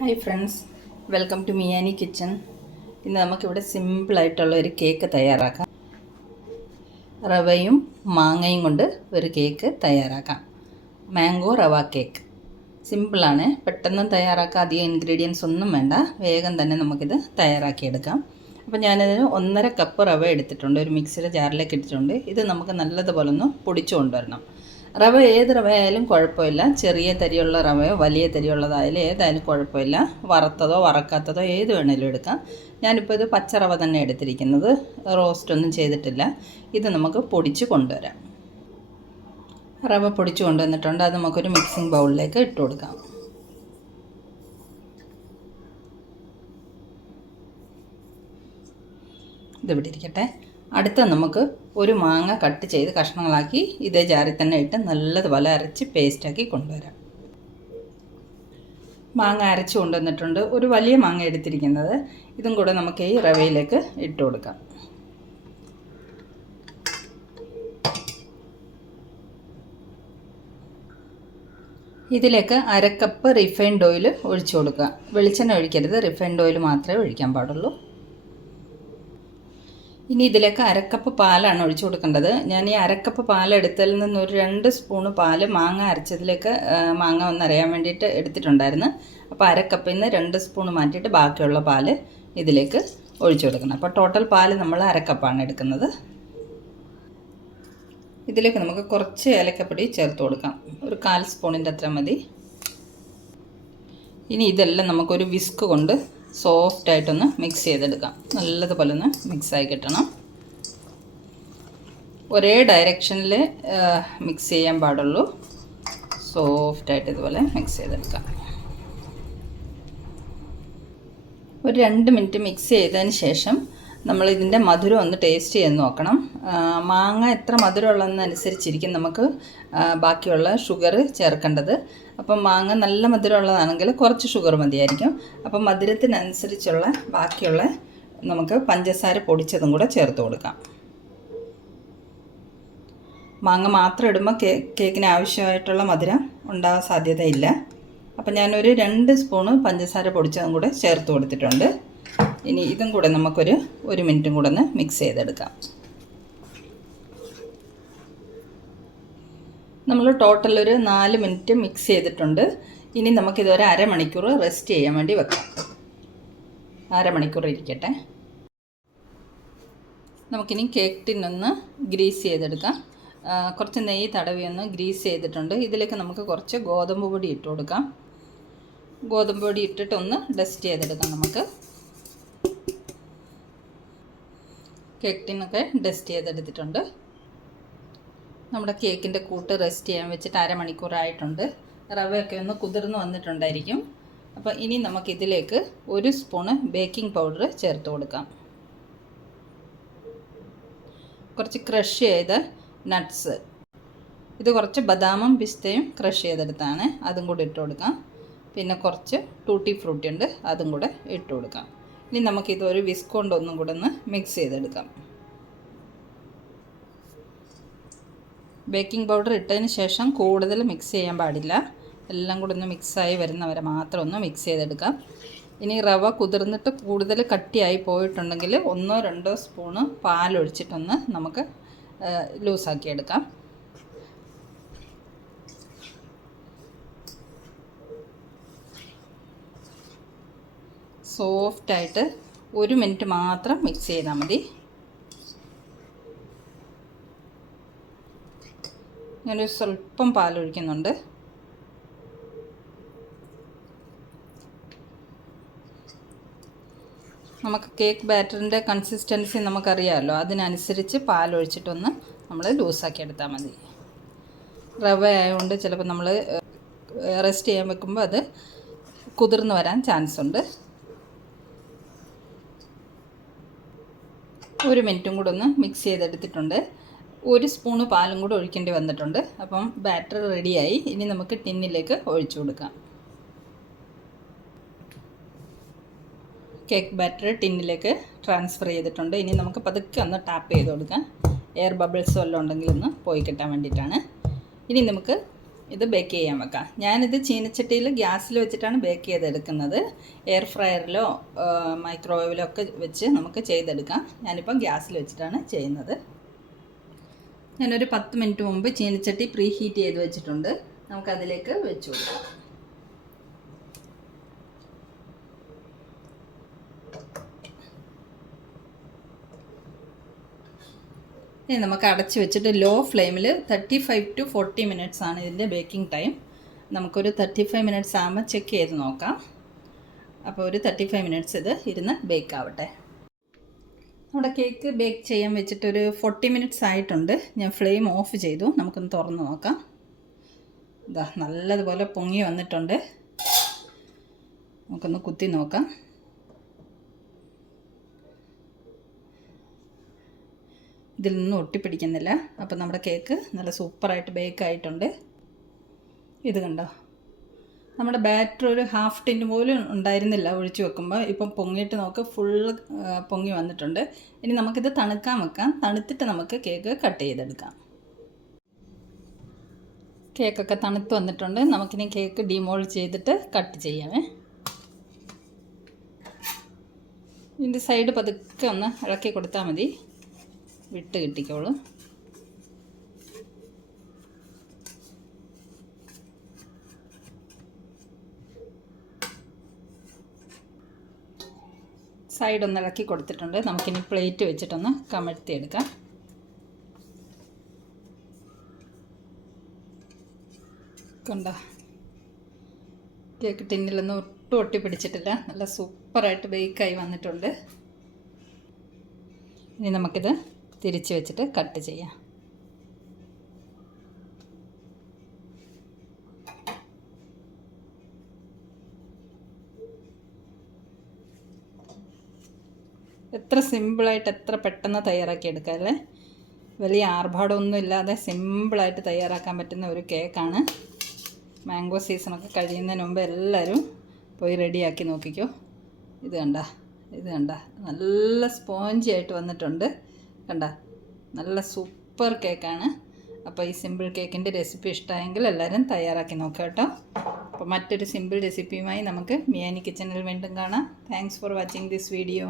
Hi friends, welcome to Miyani kitchen. ഇന്ന് നമുക്കിവിടെ സിമ്പിളായിട്ടുള്ള ഒരു കേക്ക് തയ്യാറാക്കാം. റവയും മാങ്ങയും കൊണ്ട് ഒരു കേക്ക് തയ്യാറാക്കാം. മാംഗോ റവ കേക്ക് സിമ്പിളാണ്, പെട്ടെന്ന് തയ്യാറാക്കാം. അധികം ഇൻഗ്രീഡിയൻസ് ഒന്നും വേണ്ട, വേഗം തന്നെ നമുക്കിത് തയ്യാറാക്കിയെടുക്കാം. അപ്പോൾ ഞാനതിന് 1.5 കപ്പ് റവ എടുത്തിട്ടുണ്ട്, ഒരു മിക്സിയുടെ ജാറിലേക്ക് ഇട്ടിട്ടുണ്ട്. ഇത് നമുക്ക് നല്ലതുപോലെ ഒന്ന് പൊടിച്ചു കൊണ്ടുവരണം. റവ ഏത് റവ ആയാലും കുഴപ്പമില്ല, ചെറിയ തരിയുള്ള റവയോ വലിയ തരിയുള്ളതായാലും ഏതായാലും കുഴപ്പമില്ല. വറുത്തതോ വറക്കാത്തതോ ഏത് വേണേലും എടുക്കാം. ഞാനിപ്പോൾ ഇത് പച്ച റവ തന്നെ എടുത്തിരിക്കുന്നത്, റോസ്റ്റൊന്നും ചെയ്തിട്ടില്ല. ഇത് നമുക്ക് പൊടിച്ച് കൊണ്ടുവരാം. റവ പൊടിച്ച് കൊണ്ടുവന്നിട്ടുണ്ട്, അത് നമുക്കൊരു മിക്സിംഗ് ബൗളിലേക്ക് ഇട്ട് കൊടുക്കാം. ഇതിവിടെ ഇരിക്കട്ടെ. അടുത്ത നമുക്ക് ഒരു മാങ്ങ കട്ട് ചെയ്ത് കഷ്ണങ്ങളാക്കി ഇതേ ജാറിൽ തന്നെ ഇട്ട് നല്ലതുപോലെ അരച്ച് പേസ്റ്റാക്കി കൊണ്ടുവരാം. മാങ്ങ അരച്ച് കൊണ്ടുവന്നിട്ടുണ്ട്, ഒരു വലിയ മാങ്ങ എടുത്തിരിക്കുന്നത്. ഇതും കൂടെ നമുക്ക് ഈ റവയിലേക്ക് ഇട്ട് കൊടുക്കാം. ഇതിലേക്ക് 1/2 കപ്പ് റിഫൈൻഡ് ഓയിൽ ഒഴിച്ചു കൊടുക്കുക. വെളിച്ചെണ്ണ ഒഴിക്കരുത്, റിഫൈൻഡ് ഓയിൽ മാത്രമേ ഒഴിക്കാൻ പാടുള്ളൂ. ഇനി ഇതിലേക്ക് 1/2 കപ്പ് പാലാണ് ഒഴിച്ചു കൊടുക്കേണ്ടത്. ഞാൻ ഈ 1/2 കപ്പ് പാൽ എടുത്തതിൽ നിന്ന് ഒരു 2 സ്പൂണ് പാൽ മാങ്ങ അരച്ചതിലേക്ക് മാങ്ങ ഒന്ന് അരയാൻ വേണ്ടിയിട്ട് എടുത്തിട്ടുണ്ടായിരുന്നു. അപ്പോൾ 1/2 കപ്പിൽ നിന്ന് 2 സ്പൂൺ മാറ്റിയിട്ട് ബാക്കിയുള്ള പാൽ ഇതിലേക്ക് ഒഴിച്ചു കൊടുക്കണം. അപ്പോൾ ടോട്ടൽ പാൽ നമ്മൾ 1/2 കപ്പാണ് എടുക്കുന്നത്. ഇതിലേക്ക് നമുക്ക് കുറച്ച് ഏലക്കപ്പൊടി ചേർത്ത് കൊടുക്കാം, ഒരു 1/4 സ്പൂണിൻ്റെ അത്ര മതി. ഇനി ഇതെല്ലാം നമുക്കൊരു വിസ്ക് കൊണ്ട് സോഫ്റ്റായിട്ടൊന്ന് മിക്സ് ചെയ്തെടുക്കാം. നല്ലതുപോലെ ഒന്ന് മിക്സായി കിട്ടണം. ഒരേ ഡയറക്ഷനിൽ മിക്സ് ചെയ്യാൻ പാടുള്ളൂ. സോഫ്റ്റായിട്ട് ഇതുപോലെ മിക്സ് ചെയ്തെടുക്കാം. ഒരു 2 മിനിറ്റ് മിക്സ് ചെയ്തതിന് ശേഷം നമ്മൾ ഇതിൻ്റെ മധുരം ഒന്ന് ടേസ്റ്റ് ചെയ്ത് നോക്കണം. മാങ്ങ എത്ര മധുരമുള്ളതെന്നനുസരിച്ചിരിക്കും നമുക്ക് ബാക്കിയുള്ള ഷുഗർ ചേർക്കേണ്ടത്. അപ്പം മാങ്ങ നല്ല മധുരമുള്ളതാണെങ്കിൽ കുറച്ച് ഷുഗർ മതിയായിരിക്കും. അപ്പം മധുരത്തിനനുസരിച്ചുള്ള ബാക്കിയുള്ള നമുക്ക് പഞ്ചസാര പൊടിച്ചതും കൂടെ ചേർത്ത് കൊടുക്കാം. മാങ്ങ മാത്രം ഇടുമ്പോൾ കേക്കിന് ആവശ്യമായിട്ടുള്ള മധുരം ഉണ്ടാകാൻ സാധ്യതയില്ല. അപ്പം ഞാനൊരു 2 സ്പൂണ് പഞ്ചസാര പൊടിച്ചതും കൂടെ ചേർത്ത് കൊടുത്തിട്ടുണ്ട്. ഇനി ഇതും കൂടെ നമുക്കൊരു 1 മിനിറ്റും കൂടെ ഒന്ന് മിക്സ് ചെയ്തെടുക്കാം. നമ്മൾ ടോട്ടൽ ഒരു 4 മിനിറ്റ് മിക്സ് ചെയ്തിട്ടുണ്ട്. ഇനി നമുക്കിതൊരു അരമണിക്കൂർ റെസ്റ്റ് ചെയ്യാൻ വേണ്ടി വെക്കാം. അരമണിക്കൂർ ഇരിക്കട്ടെ. നമുക്കിനി കേക്ക് ടിന്നൊന്ന് ഗ്രീസ് ചെയ്തെടുക്കാം. കുറച്ച് നെയ്യ് തടവി ഒന്ന് ഗ്രീസ് ചെയ്തിട്ടുണ്ട്. ഇതിലേക്ക് നമുക്ക് കുറച്ച് ഗോതമ്പ് പൊടി ഇട്ട് കൊടുക്കാം. ഗോതമ്പ് പൊടി ഇട്ടിട്ടൊന്ന് ഡസ്റ്റ് ചെയ്തെടുക്കാം. നമുക്ക് കേക്ക് ടിന്നൊക്കെ ഡസ്റ്റ് ചെയ്തെടുത്തിട്ടുണ്ട്. നമ്മുടെ കേക്കിൻ്റെ കൂട്ട് റെസ്റ്റ് ചെയ്യാൻ വെച്ചിട്ട് അരമണിക്കൂറായിട്ടുണ്ട്. റവയൊക്കെ ഒന്ന് കുതിർന്ന് വന്നിട്ടുണ്ടായിരിക്കും. അപ്പോൾ ഇനി നമുക്കിതിലേക്ക് 1 സ്പൂണ് ബേക്കിംഗ് പൗഡർ ചേർത്ത് കൊടുക്കാം. കുറച്ച് ക്രഷ് ചെയ്ത നട്ട്സ്, ഇത് കുറച്ച് ബദാമും പിസ്തയും ക്രഷ് ചെയ്തെടുത്താണ്, അതും കൂടി ഇട്ട് കൊടുക്കാം. പിന്നെ കുറച്ച് ടൂട്ടി ഫ്രൂട്ടി ഉണ്ട്, അതും കൂടെ ഇട്ട് കൊടുക്കാം. ഇനി നമുക്കിതൊരു വിസ്ക് കൊണ്ടൊന്നും കൂടെ ഒന്ന് മിക്സ് ചെയ്തെടുക്കാം. ബേക്കിംഗ് പൗഡർ ഇട്ടതിന് ശേഷം കൂടുതൽ മിക്സ് ചെയ്യാൻ പാടില്ല. എല്ലാം കൂടെ ഒന്ന് മിക്സായി വരുന്നവരെ മാത്രം ഒന്ന് മിക്സ് ചെയ്തെടുക്കാം. ഇനി റവ കുതിർന്നിട്ട് കൂടുതൽ കട്ടിയായി പോയിട്ടുണ്ടെങ്കിൽ 1-2 സ്പൂണ് പാലൊഴിച്ചിട്ടൊന്ന് നമുക്ക് ലൂസാക്കിയെടുക്കാം. സോഫ്റ്റായിട്ട് 1 മിനിറ്റ് മാത്രം മിക്സ് ചെയ്താൽ മതി. ഞാനൊരു സ്വല്പം പാലൊഴിക്കുന്നുണ്ട്. നമുക്ക് കേക്ക് ബാറ്ററിൻ്റെ കൺസിസ്റ്റൻസി നമുക്കറിയാമല്ലോ, അതിനനുസരിച്ച് പാലൊഴിച്ചിട്ടൊന്ന് നമ്മൾ ലൂസാക്കി എടുത്താൽ മതി. റവ ആയതുകൊണ്ട് ചിലപ്പോൾ നമ്മൾ റെസ്റ്റ് ചെയ്യാൻ വെക്കുമ്പോൾ അത് കുതിർന്ന് വരാൻ ചാൻസ് ഉണ്ട്. 1 മിനിറ്റും കൂടെ ഒന്ന് മിക്സ് ചെയ്തെടുത്തിട്ടുണ്ട്. 1 സ്പൂണ് പാലും കൂടെ ഒഴിക്കേണ്ടി വന്നിട്ടുണ്ട്. അപ്പം ബാറ്റർ റെഡിയായി. ഇനി നമുക്ക് ടിന്നിലേക്ക് ഒഴിച്ചു കൊടുക്കാം. കേക്ക് ബാറ്റർ ടിന്നിലേക്ക് ട്രാൻസ്ഫർ ചെയ്തിട്ടുണ്ട്. ഇനി നമുക്ക് പതുക്കെ ഒന്ന് ടാപ്പ് ചെയ്ത് കൊടുക്കാം. എയർ ബബിൾസ് വല്ലതും ഉണ്ടെങ്കിൽ ഒന്ന് പോയി കിട്ടാൻ വേണ്ടിയിട്ടാണ്. ഇനി നമുക്ക് ഇത് ബേക്ക് ചെയ്യാൻ വെക്കാം. ഞാനിത് ചീനച്ചട്ടിയിൽ ഗ്യാസിൽ വെച്ചിട്ടാണ് ബേക്ക് ചെയ്തെടുക്കുന്നത്. എയർ ഫ്രയറിലോ മൈക്രോവേവിലോ ഒക്കെ വെച്ച് നമുക്ക് ചെയ്തെടുക്കാം. ഞാനിപ്പം ഗ്യാസിൽ വെച്ചിട്ടാണ് ചെയ്യുന്നത്. ഞാനൊരു 10 മിനിറ്റ് മുമ്പ് ചീനച്ചട്ടി പ്രീ ഹീറ്റ് ചെയ്ത് വെച്ചിട്ടുണ്ട്. നമുക്കതിലേക്ക് വെച്ച് കൊടുക്കാം. ഇനി നമുക്ക് അടച്ച് വെച്ചിട്ട് ലോ ഫ്ലെയിമിൽ 35 to 40 മിനിറ്റ്സ് ആണ് ഇതിൻ്റെ ബേക്കിംഗ് ടൈം. നമുക്കൊരു 35 മിനിറ്റ്സ് ആകുമ്പോൾ ചെക്ക് ചെയ്ത് നോക്കാം. അപ്പോൾ ഒരു 35 മിനിറ്റ്സ് ഇത് ഇരുന്ന് ബേക്ക് ആവട്ടെ. നമ്മുടെ കേക്ക് ബേക്ക് ചെയ്യാൻ വെച്ചിട്ടൊരു 40 മിനിറ്റ്സ് ആയിട്ടുണ്ട്. ഞാൻ ഫ്ലെയിം ഓഫ് ചെയ്തു. നമുക്കൊന്ന് തുറന്ന് നോക്കാം. ഇതാ നല്ലതുപോലെ പൊങ്ങി വന്നിട്ടുണ്ട്. നമുക്കൊന്ന് കുത്തി നോക്കാം. ഇതിൽ നിന്നും ഒട്ടിപ്പിടിക്കുന്നില്ല. അപ്പോൾ നമ്മുടെ കേക്ക് നല്ല സൂപ്പറായിട്ട് ബേക്ക് ആയിട്ടുണ്ട്. ഇത് കണ്ടോ, നമ്മുടെ ബാറ്റർ ഒരു ഹാഫ് ടിൻ പോലും ഉണ്ടായിരുന്നില്ല ഒഴിച്ച് വെക്കുമ്പോൾ. ഇപ്പം പൊങ്ങിയിട്ട് നമുക്ക് ഫുള്ള് പൊങ്ങി വന്നിട്ടുണ്ട്. ഇനി നമുക്കിത് തണുക്കാൻ വെക്കാം. തണുത്തിട്ട് നമുക്ക് കേക്ക് കട്ട് ചെയ്തെടുക്കാം. കേക്കൊക്കെ തണുത്ത് വന്നിട്ടുണ്ട്. നമുക്കിനി കേക്ക് ഡിമോൾഡ് ചെയ്തിട്ട് കട്ട് ചെയ്യാമേ. ഇതിൻ്റെ സൈഡ് പതുക്കെ ഒന്ന് ഇളക്കി കൊടുത്താൽ മതി, വിട്ട് കിട്ടിക്കോളും. സൈഡ് ഒന്ന് ഇളക്കി കൊടുത്തിട്ടുണ്ട്. നമുക്കിനി പ്ലേറ്റ് വെച്ചിട്ടൊന്ന് കമഴ്ത്തിയെടുക്കാം. കണ്ടോ, കേക്ക് ടിന്നിലൊന്നും ഒട്ടും ഒട്ടിപ്പിടിച്ചിട്ടില്ല. നല്ല സൂപ്പറായിട്ട് ബേക്കായി വന്നിട്ടുണ്ട്. ഇനി നമുക്കിത് തിരിച്ച് വെച്ചിട്ട് കട്ട് ചെയ്യാം. എത്ര സിമ്പിളായിട്ട് എത്ര പെട്ടെന്ന് തയ്യാറാക്കി എടുക്കാം അല്ലേ. വലിയ ആർഭാടമൊന്നും ഇല്ലാതെ സിമ്പിളായിട്ട് തയ്യാറാക്കാൻ പറ്റുന്ന ഒരു കേക്കാണ്. മാംഗോ സീസണൊക്കെ കഴിയുന്നതിന് മുമ്പ് എല്ലാവരും പോയി റെഡിയാക്കി നോക്കിക്കോ. ഇത് കണ്ട നല്ല സ്പോഞ്ചി ആയിട്ട് വന്നിട്ടുണ്ട്. കണ്ട, നല്ല സൂപ്പർ കേക്കാണ്. അപ്പോൾ ഈ സിമ്പിൾ കേക്കിൻ്റെ റെസിപ്പി ഇഷ്ടമായെങ്കിൽ എല്ലാവരും തയ്യാറാക്കി നോക്കാം കേട്ടോ. അപ്പോൾ മറ്റൊരു സിമ്പിൾ റെസിപ്പിയുമായി നമുക്ക് മിയാനി കിച്ചണിൽ വീണ്ടും കാണാം. Thanks for watching this video.